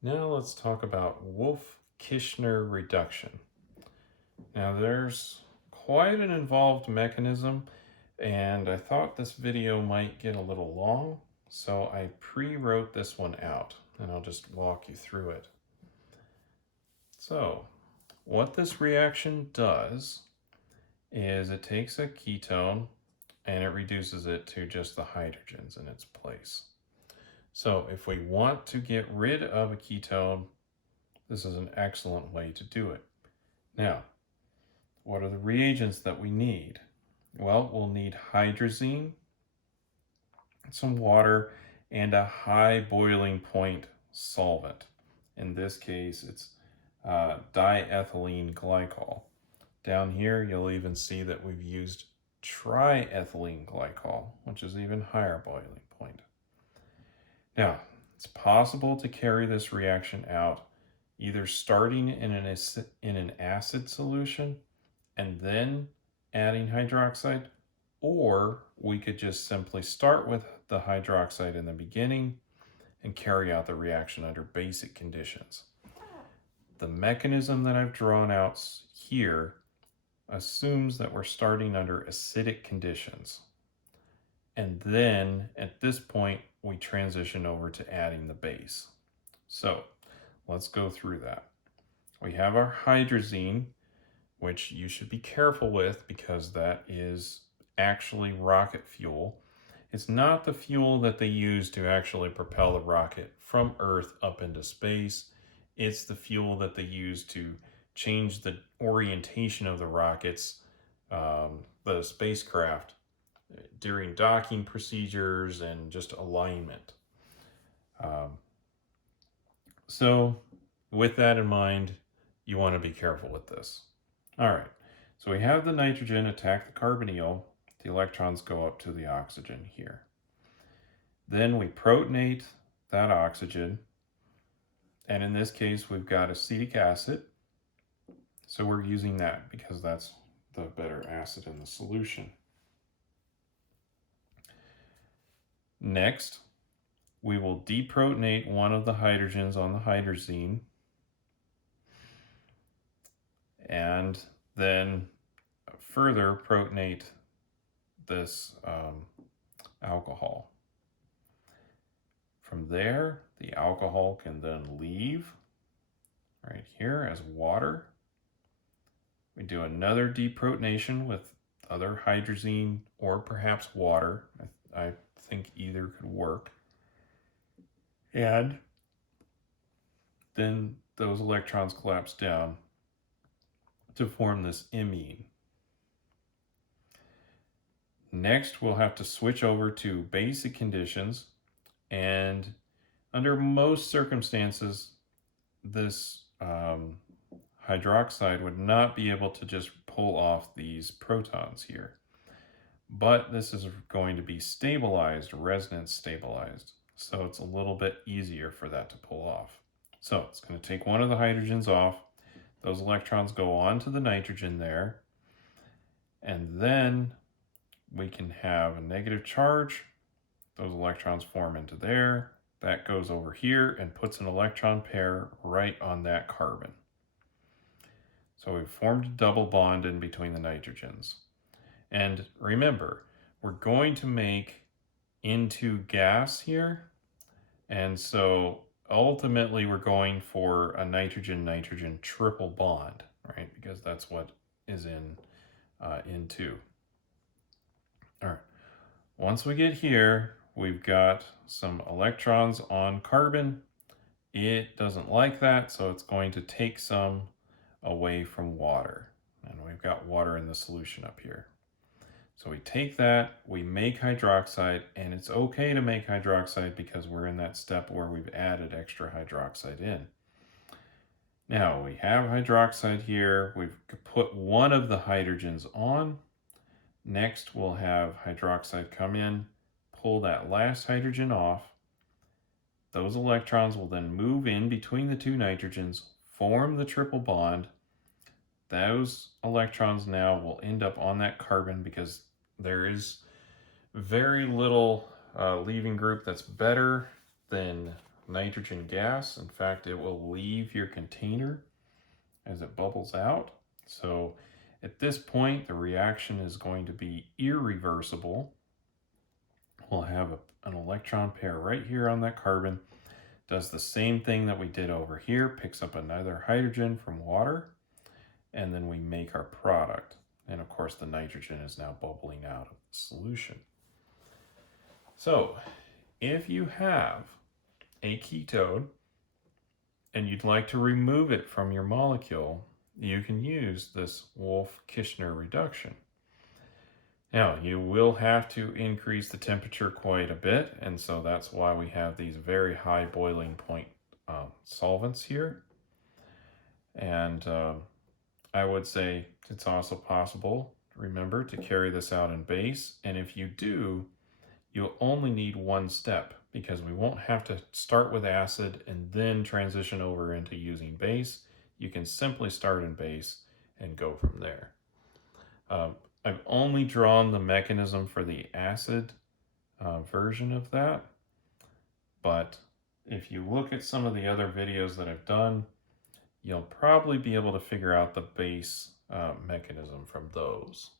Now let's talk about Wolff-Kishner Reduction. Now there's quite an involved mechanism, and I thought this video might get a little long, so I pre-wrote this one out, and I'll just walk you through it. So, what this reaction does is it takes a ketone and it reduces it to just the hydrogens in its place. So if we want to get rid of a ketone, this is an excellent way to do it. Now, what are the reagents that we need? Well, we'll need hydrazine, some water, and a high boiling point solvent. In this case, it's diethylene glycol. Down here, you'll even see that we've used triethylene glycol, which is even higher boiling point. Now, it's possible to carry this reaction out either starting in an acid solution and then adding hydroxide, or we could just simply start with the hydroxide in the beginning and carry out the reaction under basic conditions. The mechanism that I've drawn out here assumes that we're starting under acidic conditions. And then at this point, we transition over to adding the base. So let's go through that. We have our hydrazine, which you should be careful with because that is actually rocket fuel. It's not the fuel that they use to actually propel the rocket from Earth up into space. It's the fuel that they use to change the orientation of the rockets, the spacecraft, during docking procedures and just alignment. So with that in mind, you want to be careful with this. All right, so we have the nitrogen attack the carbonyl. The electrons go up to the oxygen here. Then we protonate that oxygen. And in this case, we've got acetic acid. So we're using that because that's the better acid in the solution. Next, we will deprotonate one of the hydrogens on the hydrazine. And then further protonate this alcohol. From there, the alcohol can then leave right here as water. We do another deprotonation with other hydrazine or perhaps water. I think either could work. And then those electrons collapse down to form this imine. Next, we'll have to switch over to basic conditions, and under most circumstances, this hydroxide would not be able to just pull off these protons here. But this is going to be stabilized, resonance stabilized, so it's a little bit easier for that to pull off. So it's going to take one of the hydrogens off. Those electrons go on to the nitrogen there, and then we can have a negative charge. Those electrons form into there. That goes over here and puts an electron pair right on that carbon. So we've formed a double bond in between the nitrogens. And remember, we're going to make into gas here. And so ultimately we're going for a nitrogen-nitrogen triple bond, right? Because that's what is in N2. All right, once we get here, we've got some electrons on carbon. It doesn't like that, so it's going to take some away from water. And we've got water in the solution up here. So we take that, we make hydroxide, and it's okay to make hydroxide because we're in that step where we've added extra hydroxide in. Now we have hydroxide here. We've put one of the hydrogens on. Next, we'll have hydroxide come in, pull that last hydrogen off. Those electrons will then move in between the two nitrogens, form the triple bond. Those electrons now will end up on that carbon because there is very little leaving group that's better than nitrogen gas. In fact, it will leave your container as it bubbles out. So at this point, the reaction is going to be irreversible. We'll have an electron pair right here on that carbon. Does the same thing that we did over here, picks up another hydrogen from water, and then we make our product. And of course, the nitrogen is now bubbling out of the solution. So if you have a ketone and you'd like to remove it from your molecule, you can use this Wolff-Kishner reduction. Now, you will have to increase the temperature quite a bit, and so that's why we have these very high boiling point solvents here. And I would say it's also possible, remember, to carry this out in base, and if you do, you'll only need one step, because we won't have to start with acid and then transition over into using base. You can simply start in base and go from there. I've only drawn the mechanism for the acid version of that, but if you look at some of the other videos that I've done, you'll probably be able to figure out the base mechanism from those.